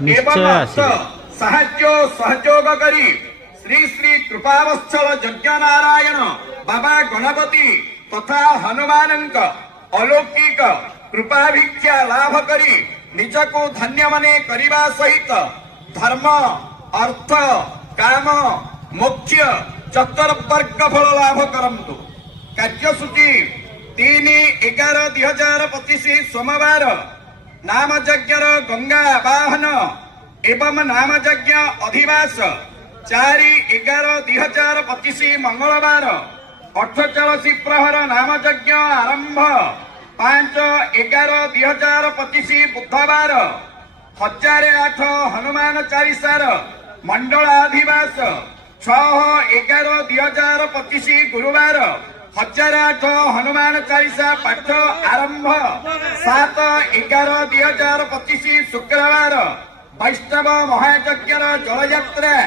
ନିଶ୍ଚୟ ଆସିବେ। ସାହାଯ୍ୟ ସହଯୋଗ କରି ଶ୍ରୀ ଶ୍ରୀ କୃପାବତ୍ସଳ ଯଜ୍ଞ ନାରାୟଣ ବାବା ଗଣପତି ତଥା ହନୁମାନଙ୍କ अलौकिक कृपाभिक्षा लाभ करी निजको धन्य मने करिबा सहित धर्म अर्थ काम मोक्ष चतुर्वर्ग फल लाभ करंतु। कार्यसूची 3/11/2025 सोमवार नामयज्ञ गंगा वाहन एवं नामयज्ञ अधिवास 4/11/2025 मंगलवार 48 प्रहर नामयज्ञ आरंभ 5/11/2025 बुधवार 1008 हनुमान चालीसार मंडलाधिवास 6/11/2025 गुरुवार 1008 हनुमान चालीसा पाठ आरंभ 7/11/2025 शुक्रवार वैष्णव महायज्ञ जलयात्रा